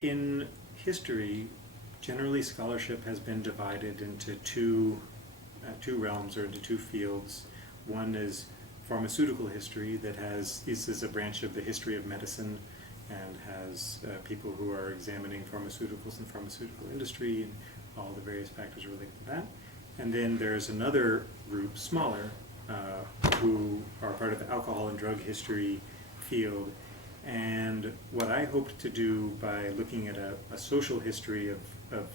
In history, generally scholarship has been divided into two realms or into two fields. One is pharmaceutical history this is a branch of the history of medicine and has people who are examining pharmaceuticals and pharmaceutical industry and all the various factors related to that. And then there's another group, smaller, who are part of the alcohol and drug history field. And what I hoped to do by looking at a social history of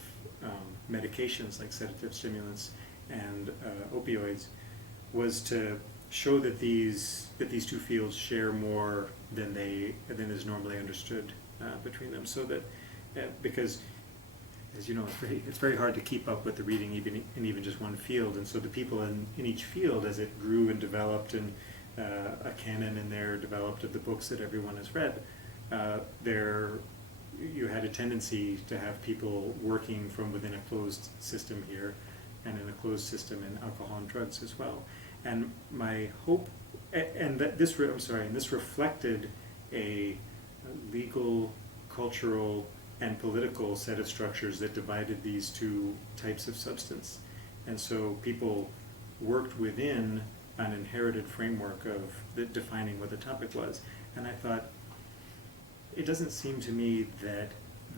medications like sedative stimulants and opioids was to show that these two fields share more than is normally understood between them. So that because, as you know, it's very hard to keep up with the reading even just one field, and so the people in each field, as it grew and developed, and a canon in there developed of the books that everyone has read, you had a tendency to have people working from within a closed system here and in a closed system in alcohol and drugs as well. And my hope, and that this reflected a legal, cultural, and political set of structures that divided these two types of substance. And so people worked within an inherited framework of defining what the topic was. And I thought, it doesn't seem to me that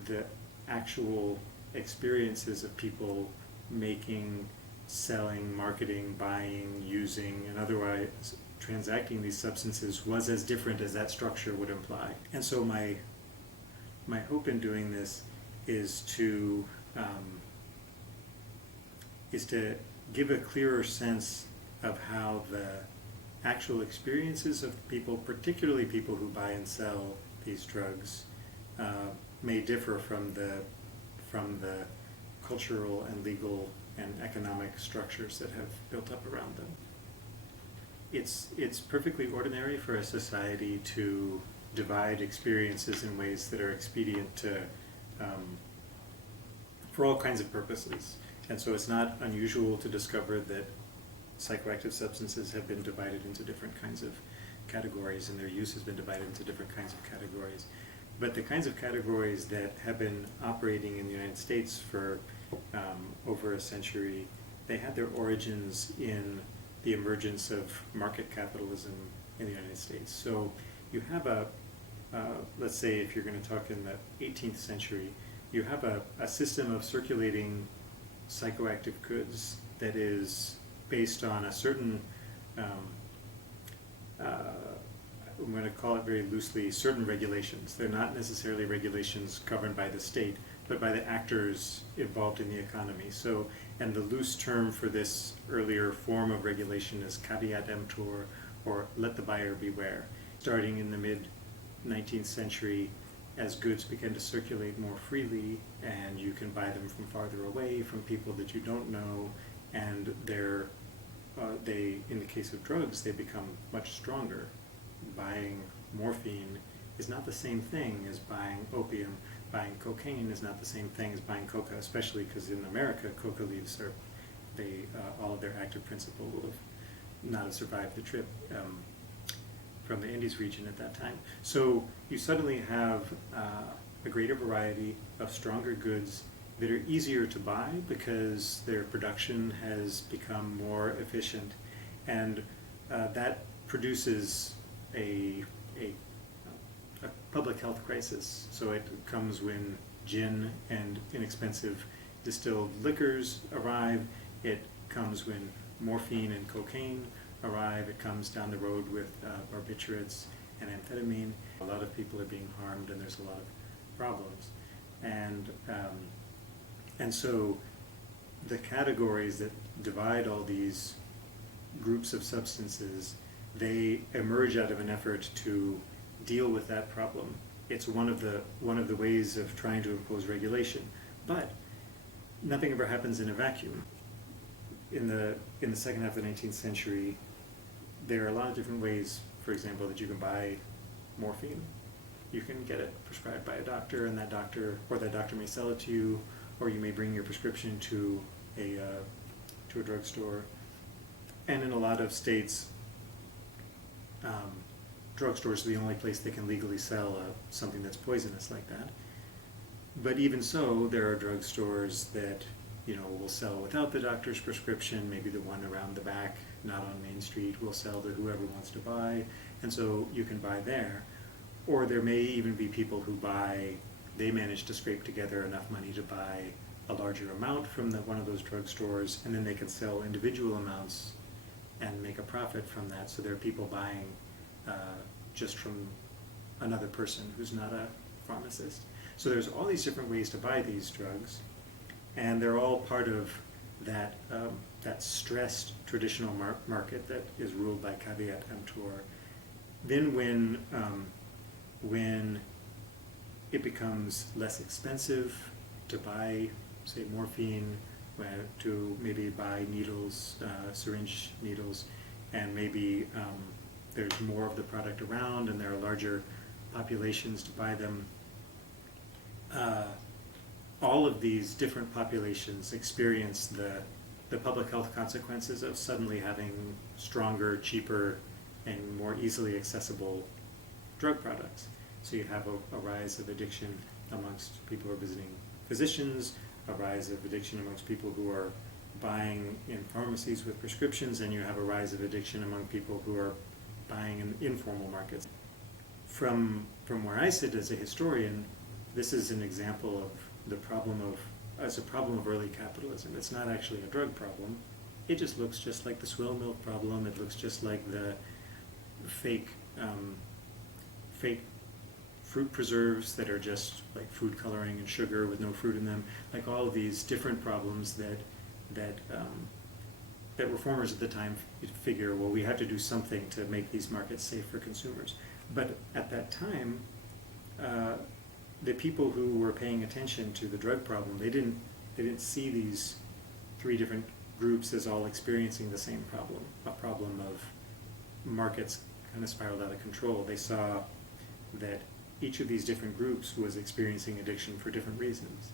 the actual experiences of people making, selling, marketing, buying, using, and otherwise transacting these substances was as different as that structure would imply. And so my hope in doing this is to give a clearer sense of how the actual experiences of people, particularly people who buy and sell these drugs, may differ from the cultural and legal and economic structures that have built up around them. It's perfectly ordinary for a society to divide experiences in ways that are expedient for all kinds of purposes. And so it's not unusual to discover that psychoactive substances have been divided into different kinds of categories, and their use has been divided into different kinds of categories. But the kinds of categories that have been operating in the United States for over a century, they had their origins in the emergence of market capitalism in the United States. So you have let's say if you're going to talk in the 18th century, you have a system of circulating psychoactive goods that is based on a certain, I'm going to call it very loosely, certain regulations. They're not necessarily regulations governed by the state, but by the actors involved in the economy. So, and the loose term for this earlier form of regulation is caveat emptor, or let the buyer beware. Starting in the mid-19th century, as goods began to circulate more freely, and you can buy them from farther away, from people that you don't know, and in the case of drugs, they become much stronger. Buying morphine is not the same thing as buying opium. Buying cocaine is not the same thing as buying coca, especially because in America, coca leaves all of their active principle will not have survived the trip from the Indies region at that time. So you suddenly have a greater variety of stronger goods that are easier to buy because their production has become more efficient, and that produces a public health crisis. So it comes when gin and inexpensive distilled liquors arrive. It comes when morphine and cocaine arrive. It comes down the road with barbiturates and amphetamine. A lot of people are being harmed, and there's a lot of problems. And so the categories that divide all these groups of substances, they emerge out of an effort to deal with that problem. It's one of the ways of trying to impose regulation. But nothing ever happens in a vacuum. In the second half of the 19th century, there are a lot of different ways, for example, that you can buy morphine. You can get it prescribed by a doctor, and that doctor may sell it to you, or you may bring your prescription to a drugstore. And in a lot of states, drugstores are the only place they can legally sell something that's poisonous like that. but even so, there are drugstores that, will sell without the doctor's prescription. Maybe the one around the back, not on Main Street, will sell to whoever wants to buy, and so you can buy there. Or there may even be people who they manage to scrape together enough money to buy a larger amount from one of those drugstores, and then they can sell individual amounts and make a profit from that. So there are people buying just from another person who's not a pharmacist. So there's all these different ways to buy these drugs, and they're all part of that stressed traditional market that is ruled by caveat emptor. Then when it becomes less expensive to buy, say, morphine, to maybe buy needles, syringe needles, and maybe there's more of the product around and there are larger populations to buy them. All of these different populations experience the public health consequences of suddenly having stronger, cheaper, and more easily accessible drug products. So you have a rise of addiction amongst people who are visiting physicians, a rise of addiction amongst people who are buying in pharmacies with prescriptions, and you have a rise of addiction among people who are buying in informal markets. From where I sit as a historian, this is an example of the problem of early capitalism. It's not actually a drug problem. It just looks just like the swill milk problem. It looks just like the fake fruit preserves that are just like food coloring and sugar with no fruit in them. Like all of these different problems that reformers at the time figure, well, we have to do something to make these markets safe for consumers. But at that time, the people who were paying attention to the drug problem, they didn't see these three different groups as all experiencing the same problem, a problem of markets kind of spiraled out of control. They saw that each of these different groups was experiencing addiction for different reasons.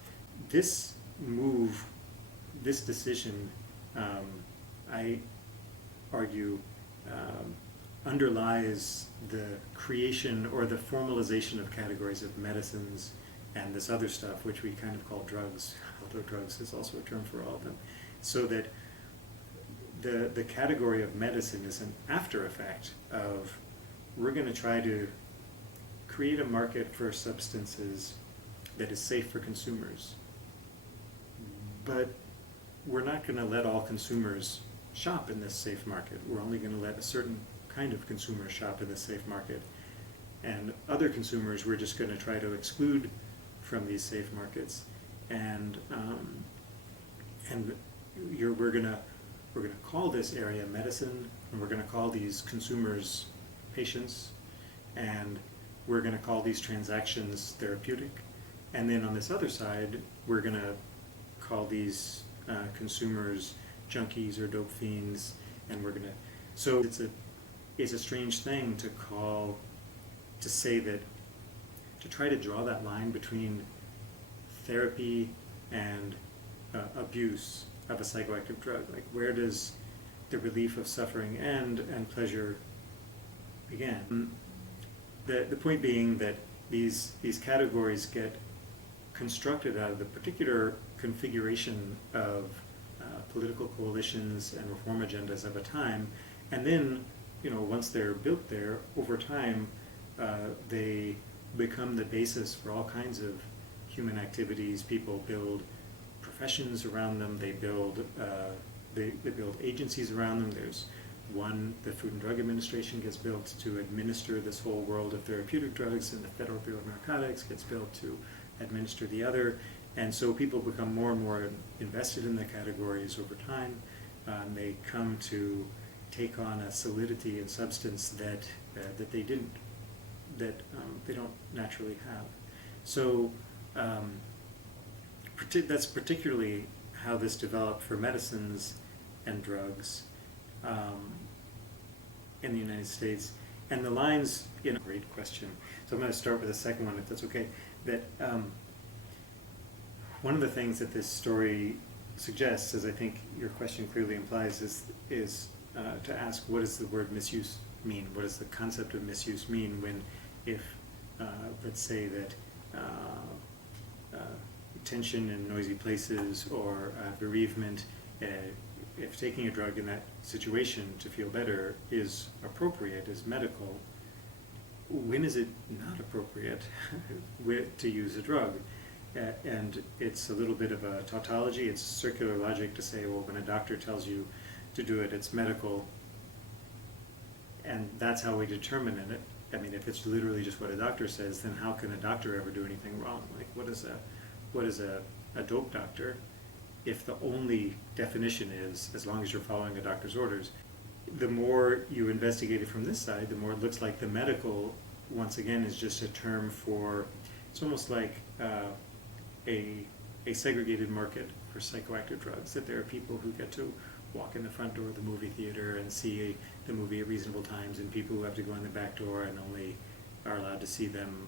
This decision, I argue, underlies the creation or the formalization of categories of medicines and this other stuff, which we kind of call drugs, although drugs is also a term for all of them. So that the category of medicine is an after effect of, we're going to try to create a market for substances that is safe for consumers. But we're not going to let all consumers shop in this safe market. We're only going to let a certain kind of consumer shop in this safe market. And other consumers we're just going to try to exclude from these safe markets. And we're going to call this area medicine, and we're going to call these consumers patients, and we're going to call these transactions therapeutic. And then on this other side, we're going to call these consumers junkies or dope fiends, and we're going to. So it's a strange thing to say that, to try to draw that line between therapy and abuse of a psychoactive drug. Like, where does the relief of suffering end and pleasure begin? The point being that these categories get constructed out of the particular configuration of political coalitions and reform agendas of a time, and then, once they're built there, over time, they become the basis for all kinds of human activities. People build professions around them. They build agencies around them. There's one, the Food and Drug Administration gets built to administer this whole world of therapeutic drugs, and the Federal Bureau of Narcotics gets built to administer the other. And so people become more and more invested in the categories over time. They come to take on a solidity and substance that they don't naturally have. So that's particularly how this developed for medicines and drugs in the United States. And the lines, great question. So I'm going to start with the second one, if that's okay. That one of the things that this story suggests, as I think your question clearly implies, is to ask, what does the word misuse mean? What does the concept of misuse mean when, if let's say that tension in noisy places or bereavement, if taking a drug in that situation to feel better is appropriate, is medical, when is it not appropriate to use a drug? And it's a little bit of a tautology. It's circular logic to say, well, when a doctor tells you to do it, it's medical, and that's how we determine it. I mean, if it's literally just what a doctor says, then how can a doctor ever do anything wrong? Like, what is a dope doctor if the only definition is as long as you're following a doctor's orders? The more you investigate it from this side, the more it looks like the medical, once again, is just a term for, it's almost like a segregated market for psychoactive drugs, that there are people who get to walk in the front door of the movie theater and see the movie at reasonable times, and people who have to go in the back door and only are allowed to see them,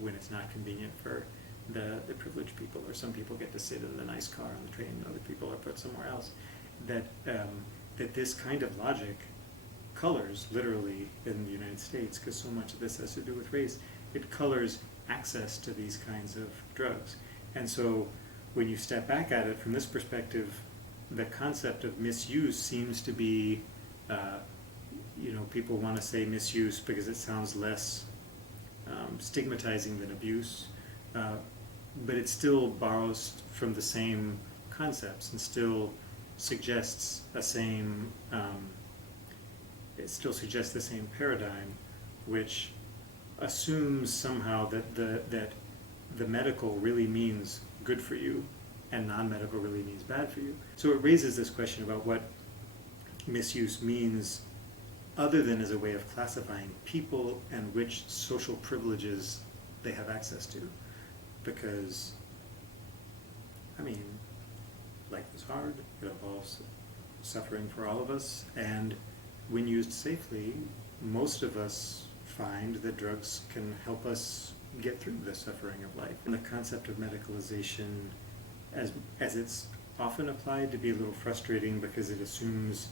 when it's not convenient for the privileged people, or some people get to sit in the nice car on the train and other people are put somewhere else. That this kind of logic colors, literally in the United States, because so much of this has to do with race, it colors access to these kinds of drugs. And so when you step back at it from this perspective, the concept of misuse seems to be, people want to say misuse because it sounds less stigmatizing than abuse, but it still borrows from the same concepts and still suggests the same paradigm, which assumes somehow that the medical really means good for you and non-medical really means bad for you. So it raises this question about what misuse means, other than as a way of classifying people and which social privileges they have access to. Because, life is hard, it involves suffering for all of us, and when used safely, most of us find that drugs can help us get through the suffering of life. And the concept of medicalization, as it's often applied, to be a little frustrating because it assumes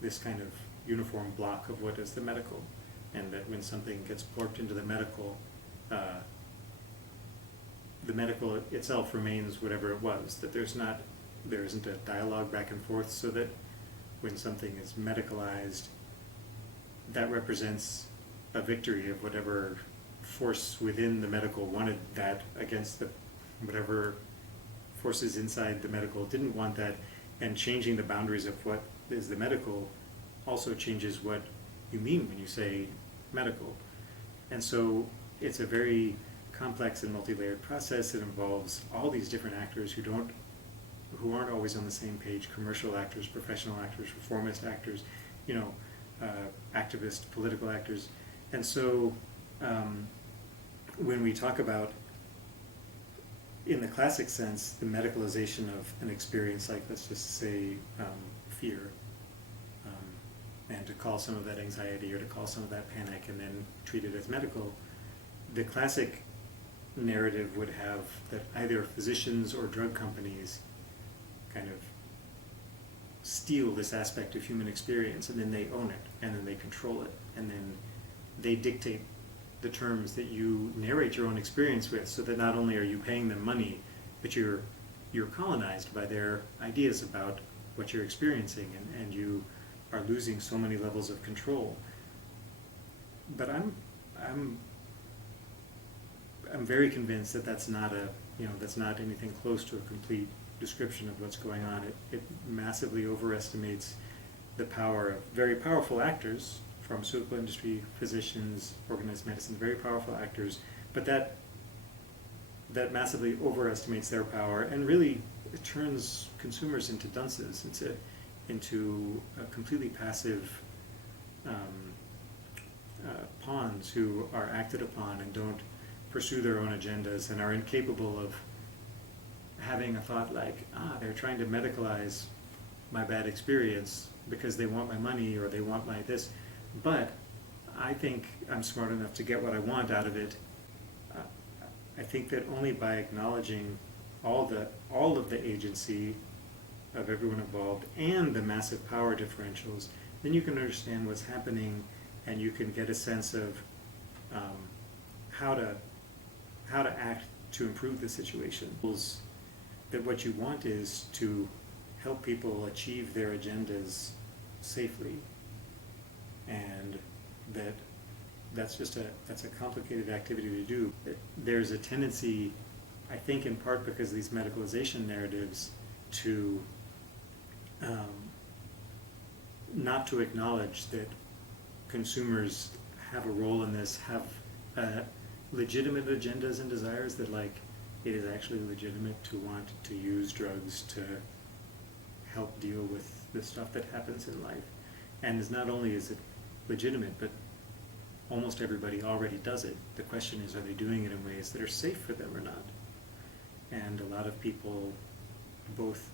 this kind of uniform block of what is the medical, and that when something gets plorked into the medical itself remains whatever it was, that there isn't a dialogue back and forth, so that when something is medicalized, that represents a victory of whatever force within the medical wanted that against whatever forces inside the medical didn't want that, and changing the boundaries of what is the medical also changes what you mean when you say medical. And so it's a very complex and multi-layered process. It involves all these different actors who aren't always on the same page: commercial actors, professional actors, reformist actors, activist, political actors. And so when we talk about, in the classic sense, the medicalization of an experience, like let's just say fear, and to call some of that anxiety or to call some of that panic and then treat it as medical, the classic narrative would have that either physicians or drug companies kind of steal this aspect of human experience, and then they own it, and then they control it, and then they dictate the terms that you narrate your own experience with, so that not only are you paying them money, but you're colonized by their ideas about what you're experiencing, and you are losing so many levels of control. But I'm very convinced that that's not anything close to a complete description of what's going on. It massively overestimates the power of very powerful actors, pharmaceutical industry, physicians, organized medicine, very powerful actors, but that massively overestimates their power, and really it turns consumers into dunces, into completely passive pawns who are acted upon and don't pursue their own agendas and are incapable of having a thought like, they're trying to medicalize my bad experience because they want my money or they want my this, but I think I'm smart enough to get what I want out of it. I think that only by acknowledging all of the agency of everyone involved and the massive power differentials, then you can understand what's happening, and you can get a sense of how to act to improve the situation. That what you want is to help people achieve their agendas safely, and that's a complicated activity to do. There's a tendency, I think in part because of these medicalization narratives, to not to acknowledge that consumers have a role in this, have legitimate agendas and desires, that like it is actually legitimate to want to use drugs to help deal with the stuff that happens in life. And it's not only is it legitimate, but almost everybody already does it. The question is, are they doing it in ways that are safe for them or not? And a lot of people, both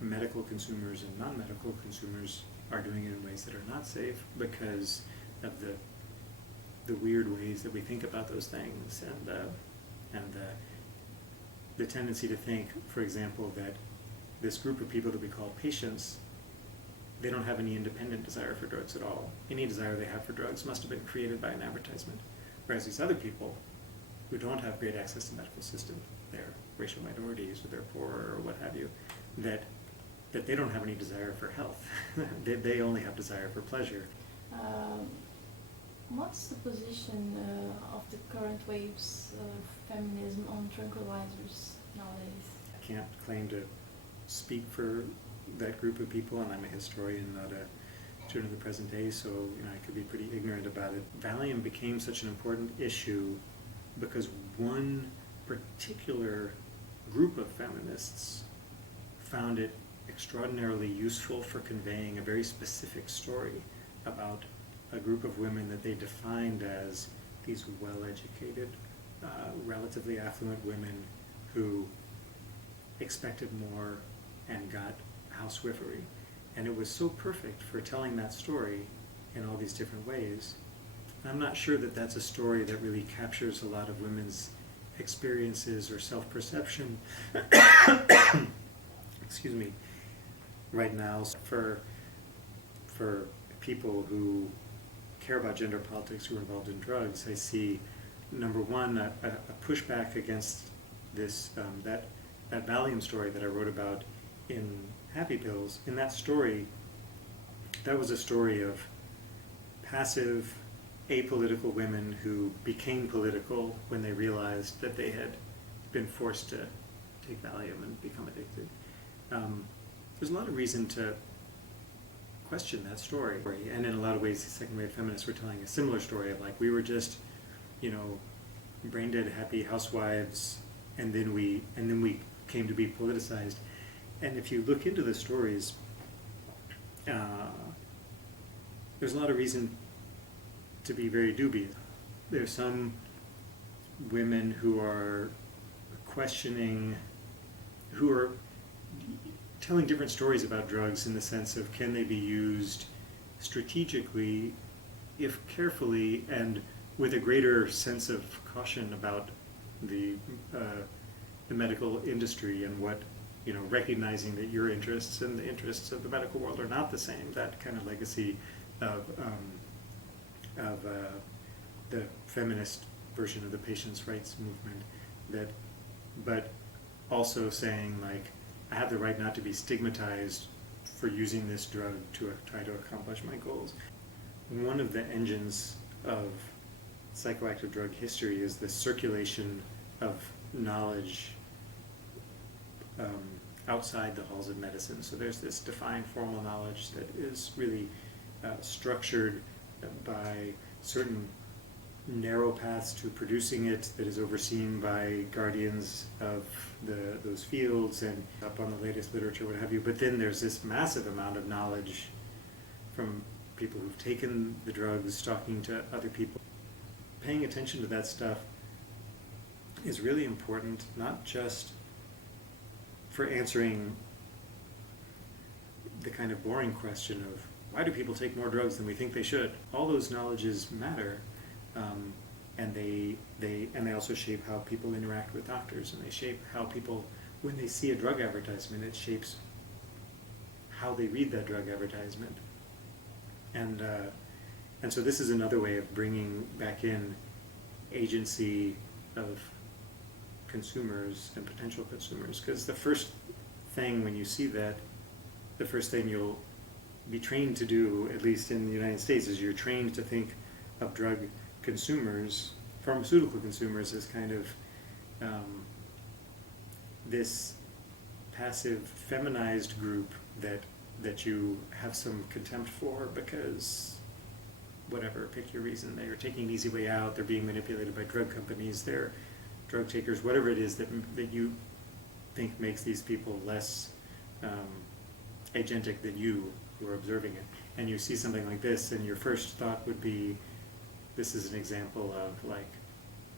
medical consumers and non-medical consumers, are doing it in ways that are not safe because of the weird ways that we think about those things, and the tendency to think, for example, that this group of people that we call patients, they don't have any independent desire for drugs at all. Any desire they have for drugs must have been created by an advertisement. Whereas these other people who don't have great access to the medical system, they're racial minorities or they're poor or what have you, that they don't have any desire for health. they only have desire for pleasure. What's the position of the current waves of feminism on tranquilizers nowadays? I can't claim to speak for that group of people, and I'm a historian, not a student of the present day, so I could be pretty ignorant about it. Valium became such an important issue because one particular group of feminists found it extraordinarily useful for conveying a very specific story about a group of women that they defined as these well-educated, relatively affluent women who expected more and got housewifery. And it was so perfect for telling that story in all these different ways. I'm not sure that that's a story that really captures a lot of women's experiences or self-perception excuse me, right now. For people who care about gender politics, who are involved in drugs, I see, number one, a pushback against this, that Valium story that I wrote about in Happy Pills. In that story, that was a story of passive, apolitical women who became political when they realized that they had been forced to take Valium and become addicted. There's a lot of reason to question that story, and in a lot of ways the second wave feminists were telling a similar story of like, we were just brain dead happy housewives, and then we came to be politicized. And if you look into the stories, there's a lot of reason to be very dubious. There's some women who are questioning, who are telling different stories about drugs in the sense of, can they be used strategically, if carefully, and with a greater sense of caution about the medical industry, and what, recognizing that your interests and the interests of the medical world are not the same. That kind of legacy of the feminist version of the patients' rights movement, but also saying, like, I have the right not to be stigmatized for using this drug to try to accomplish my goals. One of the engines of psychoactive drug history is the circulation of knowledge outside the halls of medicine. So there's this defined formal knowledge that is really structured by certain narrow paths to producing it, that is overseen by guardians of those fields and up on the latest literature, what have you. But then there's this massive amount of knowledge from people who've taken the drugs, talking to other people. Paying attention to that stuff is really important, not just for answering the kind of boring question of, why do people take more drugs than we think they should? All those knowledges matter. And they also shape how people interact with doctors, and they shape how people, when they see a drug advertisement, it shapes how they read that drug advertisement. And so this is another way of bringing back in agency of consumers and potential consumers. Because the first thing when you see that, the first thing you'll be trained to do, at least in the United States, is you're trained to think of drug consumers, pharmaceutical consumers, as kind of this passive, feminized group that you have some contempt for because whatever, pick your reason. They are taking an easy way out, they're being manipulated by drug companies, they're drug takers, whatever it is that you think makes these people less agentic than you who are observing it. And you see something like this, and your first thought would be, this is an example of like,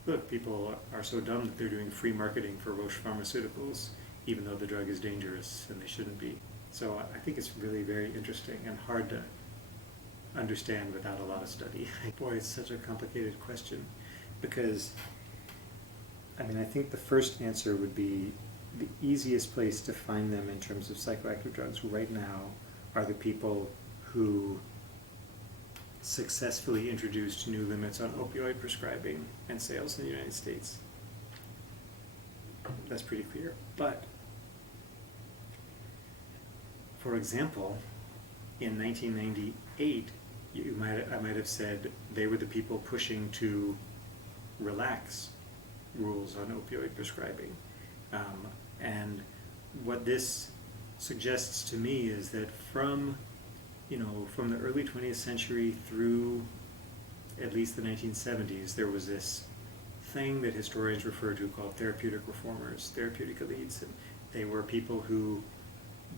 look, people are so dumb that they're doing free marketing for Roche Pharmaceuticals, even though the drug is dangerous and they shouldn't be. So I think it's really very interesting and hard to understand without a lot of study. Boy, it's such a complicated question, because I mean, I think the first answer would be the easiest place to find them in terms of psychoactive drugs right now are the people who successfully introduced new limits on opioid prescribing and sales in the United States. That's pretty clear. But, for example, in 1998, I might have said they were the people pushing to relax rules on opioid prescribing. And what this suggests to me is that from the early 20th century through at least the 1970s, there was this thing that historians refer to called therapeutic reformers, therapeutic elites. And they were people who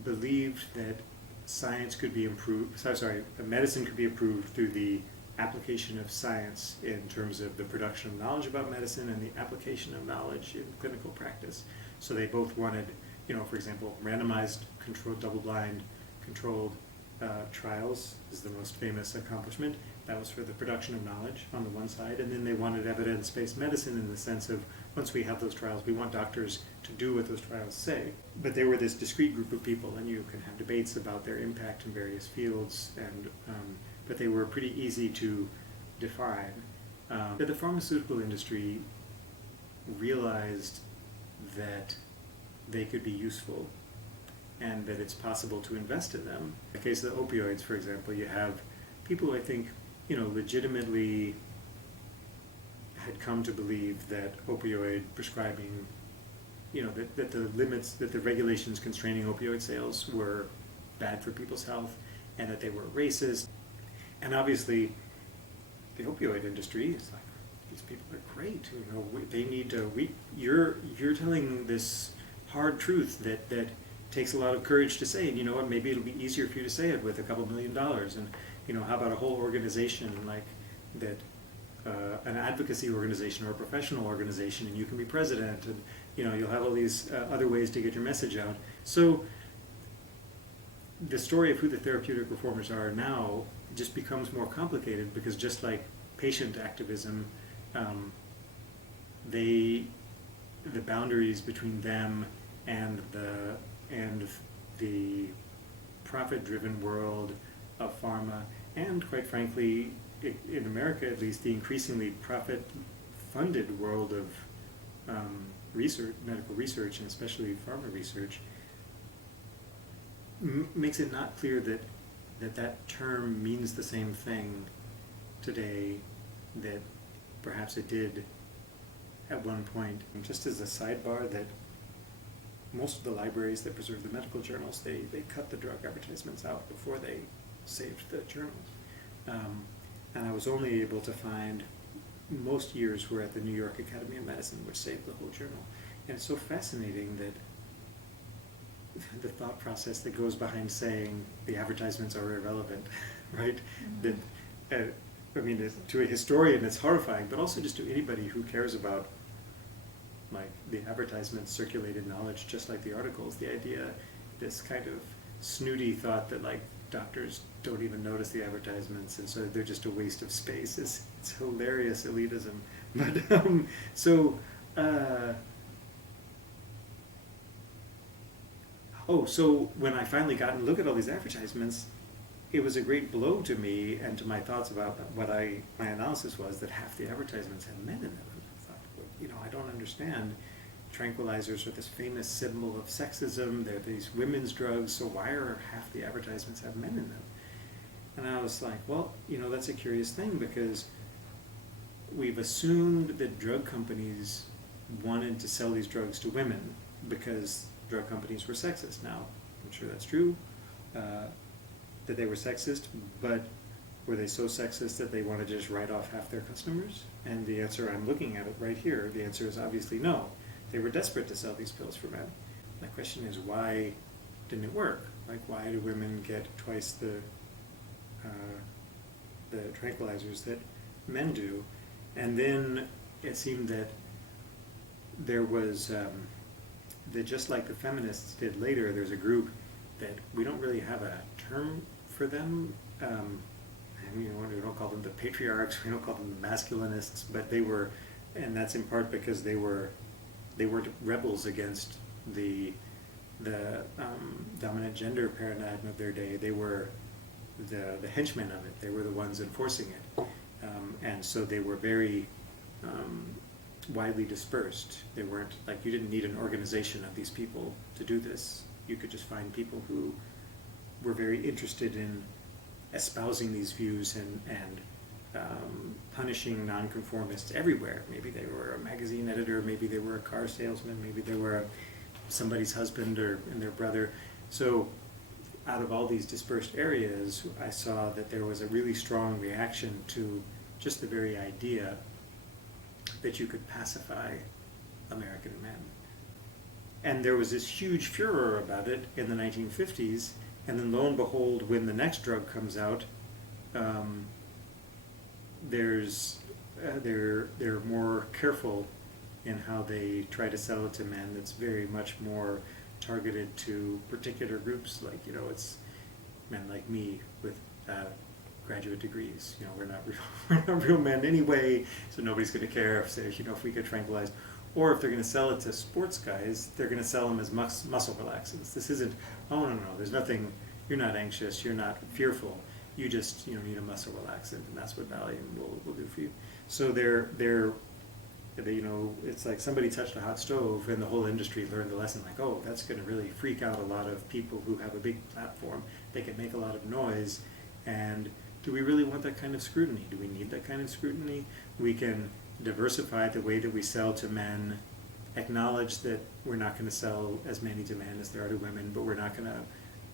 believed that science could be improved, medicine could be improved through the application of science in terms of the production of knowledge about medicine and the application of knowledge in clinical practice. So they both wanted, for example, randomized, controlled, double-blind, controlled trials is the most famous accomplishment. That was for the production of knowledge on the one side, and then they wanted evidence-based medicine in the sense of, once we have those trials, we want doctors to do what those trials say. But they were this discrete group of people, and you can have debates about their impact in various fields, and but they were pretty easy to define. But the pharmaceutical industry realized that they could be useful and that it's possible to invest in them. In the case of the opioids, for example, you have people who I think, legitimately had come to believe that opioid prescribing, that the limits, that the regulations constraining opioid sales were bad for people's health and that they were racist. And obviously, the opioid industry is like, these people are great. They need to. You're telling this hard truth that takes a lot of courage to say. And you know what? Maybe it'll be easier for you to say it with $2 million. And how about a whole organization like that, an advocacy organization or a professional organization, and you can be president, and you'll have all these other ways to get your message out. So the story of who the therapeutic reformers are now just becomes more complicated, because just like patient activism, the boundaries between them and the profit-driven world of pharma, and quite frankly, in America at least, the increasingly profit-funded world of research, medical research, and especially pharma research, makes it not clear that term means the same thing today that perhaps it did at one point. And just as a sidebar, that most of the libraries that preserve the medical journals, they cut the drug advertisements out before they saved the journals. And I was only able to find, most years were at the New York Academy of Medicine, which saved the whole journal. And it's so fascinating that the thought process that goes behind saying the advertisements are irrelevant, right? Mm-hmm. That, to a historian it's horrifying, but also just to anybody who cares about like the advertisements circulated knowledge, just like the articles, the idea, this kind of snooty thought that like doctors don't even notice the advertisements and so they're just a waste of space. It's hilarious elitism. But so when I finally got and look at all these advertisements, it was a great blow to me and to my thoughts about what my analysis was, that half the advertisements had men in them. And I thought, I don't understand. tranquilizers are this famous symbol of sexism. They're these women's drugs, so why are half the advertisements have men in them? And I was like, well, that's a curious thing, because we've assumed that drug companies wanted to sell these drugs to women because drug companies were sexist. Now, I'm sure that's true, that they were sexist, but were they so sexist that they wanted to just write off half their customers? And the answer, I'm looking at it right here, the answer is obviously no. They were desperate to sell these pills for men. My question is, why didn't it work? Like, why do women get twice the tranquilizers that men do? And then it seemed that there was, that just like the feminists did later, there's a group that we don't really have a term for them. And we don't call them the patriarchs, we don't call them the masculinists, but they were, and that's in part because they weren't rebels against the dominant gender paradigm of their day. They were the henchmen of it. They were the ones enforcing it. And so they were very widely dispersed. They weren't, like, you didn't need an organization of these people to do this. You could just find people who were very interested in espousing these views and punishing nonconformists everywhere. Maybe they were a magazine editor, maybe they were a car salesman, maybe they were somebody's husband and their brother. So out of all these dispersed areas, I saw that there was a really strong reaction to just the very idea that you could pacify American men. And there was this huge furor about it in the 1950s, and then lo and behold, when the next drug comes out, they're more careful in how they try to sell it to men. It's very much more targeted to particular groups, like, it's men like me with graduate degrees. We're not real men anyway, so nobody's going to care if we get tranquilized. Or if they're going to sell it to sports guys, they're going to sell them as muscle relaxants. This isn't, oh no, there's nothing, you're not anxious, you're not fearful, you just need a muscle relaxant, and that's what Valium will do for you. So it's like somebody touched a hot stove and the whole industry learned the lesson, like, oh, that's going to really freak out a lot of people who have a big platform. They can make a lot of noise, and do we really want that kind of scrutiny? Do we need that kind of scrutiny? We can diversify the way that we sell to men, acknowledge that we're not going to sell as many to men as there are to women, but we're not going to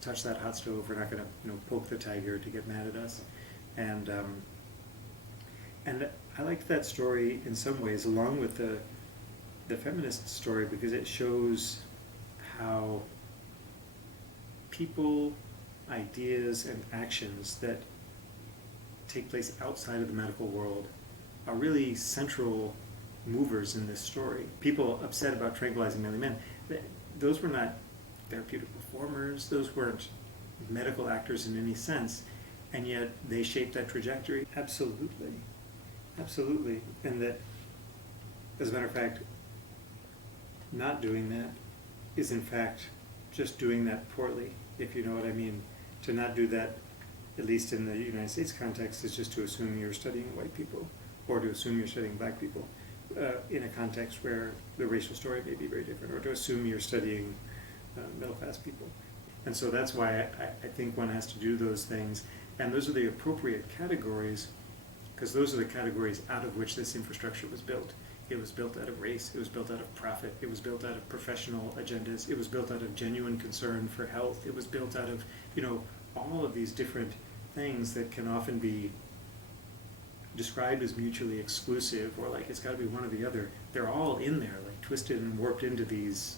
touch that hot stove, we're not going to poke the tiger to get mad at us. And I liked that story in some ways, along with the feminist story, because it shows how people, ideas, and actions that take place outside of the medical world are really central movers in this story. People upset about tranquilizing many men, those were not therapeutic performers, those weren't medical actors in any sense, and yet they shaped that trajectory. Absolutely. And that, as a matter of fact, not doing that is in fact just doing that poorly, if you know what I mean. To not do that, at least in the United States context, is just to assume you're studying white people, or to assume you're studying black people, in a context where the racial story may be very different, or to assume you're studying middle-class people. And so that's why I think one has to do those things, and those are the appropriate categories, because those are the categories out of which this infrastructure was built. It was built out of race, it was built out of profit, it was built out of professional agendas, it was built out of genuine concern for health, it was built out of, all of these different things that can often be described as mutually exclusive, or like it's got to be one or the other. They're all in there, like twisted and warped into this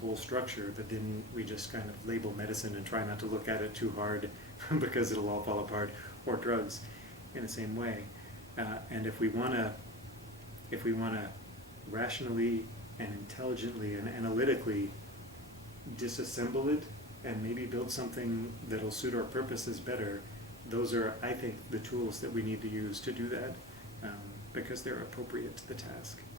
whole structure that then we just kind of label medicine and try not to look at it too hard because it'll all fall apart, or drugs in the same way. And if we want to rationally and intelligently and analytically disassemble it and maybe build something that'll suit our purposes better, those are, I think, the tools that we need to use to do that, because they're appropriate to the task.